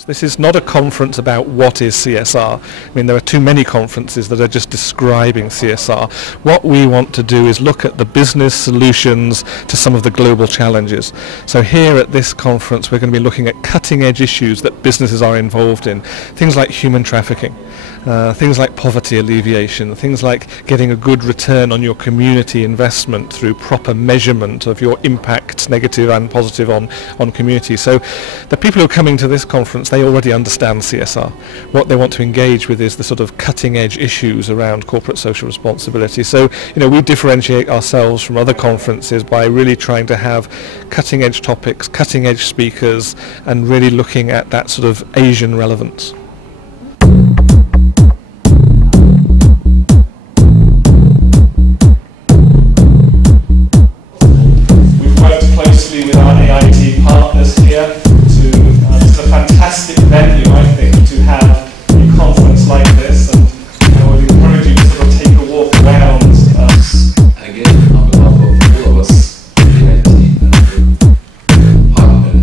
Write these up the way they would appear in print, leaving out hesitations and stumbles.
conference. This is not a conference about what is CSR. I mean, there are too many conferences that are just describing CSR. What we want to do is look at the business solutions to some of the global challenges. So here at this conference, we're going to be looking at cutting-edge issues that businesses are involved in. Things like human trafficking, things like poverty alleviation, things like getting a good return on your community investment through proper measurement of your impacts, negative and positive, on communities. So the people who are coming to this conference, they already understand CSR. What they want to engage with is the sort of cutting-edge issues around corporate social responsibility. So, we differentiate ourselves from other conferences by really trying to have cutting-edge topics, cutting-edge speakers, and really looking at that sort of Asian relevance. With our AIT partners here this is a fantastic venue, I think, to have a conference like this, and I would encourage you to sort of take a walk around. Again, on behalf of all of us, AIT partner in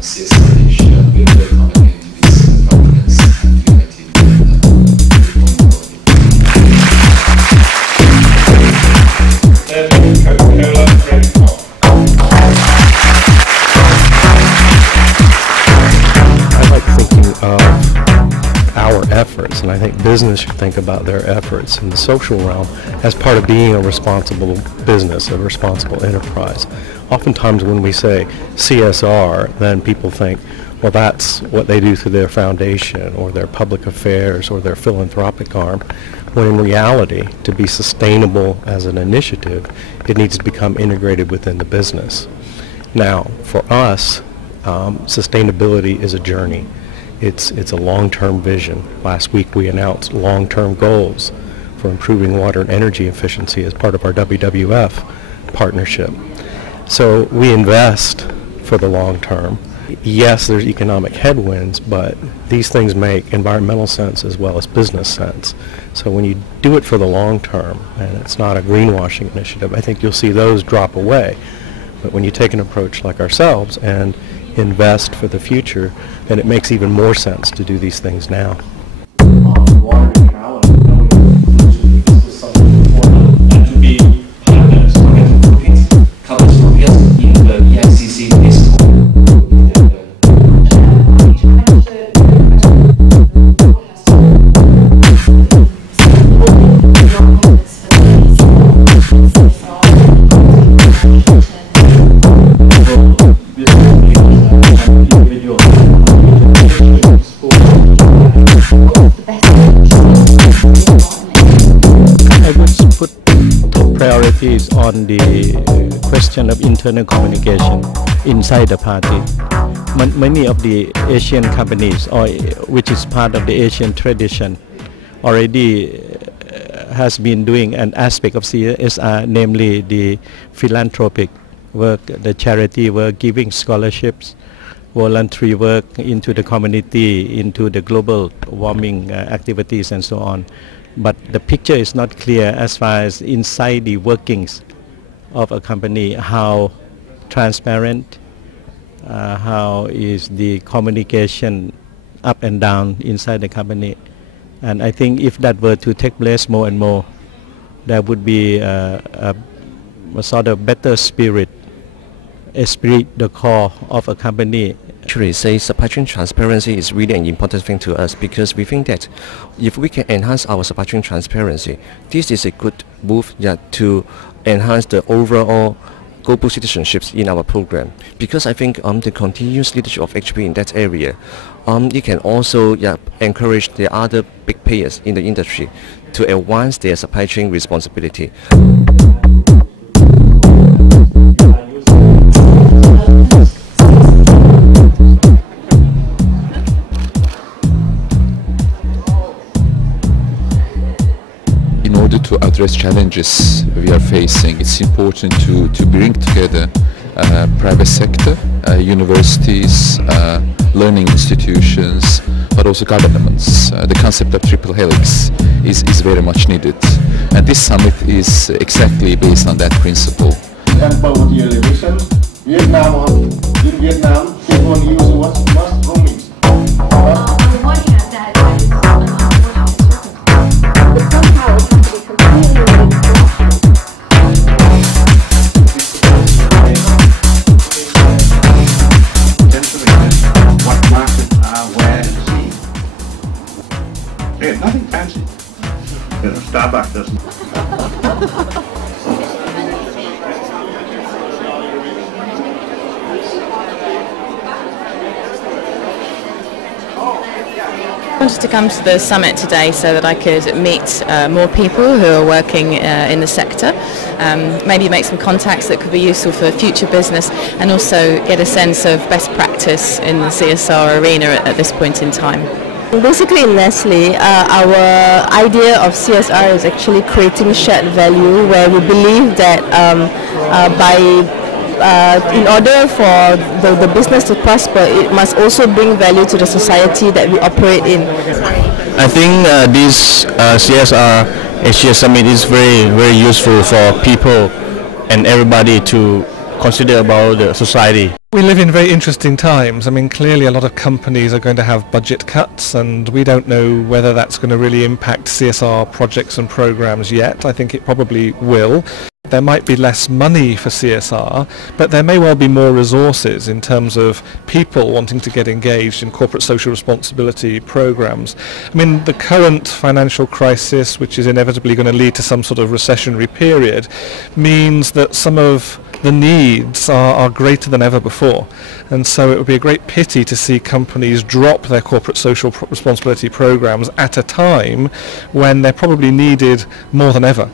CSR Asia, we welcome again to this conference and AIT. Coca-Cola, of our efforts, and I think business should think about their efforts in the social realm as part of being a responsible business, a responsible enterprise. Oftentimes when we say CSR, then people think, well, that's what they do through their foundation or their public affairs or their philanthropic arm, when in reality, to be sustainable as an initiative, it needs to become integrated within the business. Now, for us, sustainability is a journey. It's a long-term vision. Last week we announced long-term goals for improving water and energy efficiency as part of our WWF partnership. So we invest for the long term. Yes, there's economic headwinds, but these things make environmental sense as well as business sense. So when you do it for the long term, and it's not a greenwashing initiative, I think you'll see those drop away. But when you take an approach like ourselves and invest for the future, then it makes even more sense to do these things now. Water neutrality, this is something important, and to be partners in the EICC priorities on the question of internal communication inside the party. Many of the Asian companies, or which is part of the Asian tradition, already has been doing an aspect of CSR, namely the philanthropic work, the charity work, giving scholarships, voluntary work into the community, into the global warming activities and so on. But the picture is not clear as far as inside the workings of a company, how transparent, how is the communication up and down inside the company. And I think if that were to take place more and more, there would be a sort of better spirit, esprit de corps of a company. Actually say supply chain transparency is really an important thing to us, because we think that if we can enhance our supply chain transparency, this is a good move to enhance the overall global citizenships in our program. Because I think the continuous leadership of HP in that area, it can also encourage the other big players in the industry to advance their supply chain responsibility. To address challenges we are facing, it's important to bring together private sector, universities, learning institutions, but also governments. The concept of triple helix is very much needed, and this summit is exactly based on that principle. And poverty alleviation, in Vietnam, people use must roaming. Nothing fancy. Starbucks doesn't. I wanted to come to the summit today so that I could meet more people who are working in the sector, maybe make some contacts that could be useful for future business, and also get a sense of best practice in the CSR arena at this point in time. Basically in Nestle, our idea of CSR is actually creating shared value, where we believe that in order for the business to prosper, it must also bring value to the society that we operate in. I think this CSR Asia Summit is very useful for people and everybody to consider about the society. We live in very interesting times. I mean, clearly a lot of companies are going to have budget cuts, and we don't know whether that's going to really impact CSR projects and programs yet. I think it probably will. There might be less money for CSR, but there may well be more resources in terms of people wanting to get engaged in corporate social responsibility programs. I mean, the current financial crisis, which is inevitably going to lead to some sort of recessionary period, means that some of the needs are greater than ever before, and so it would be a great pity to see companies drop their corporate social responsibility programs at a time when they're probably needed more than ever.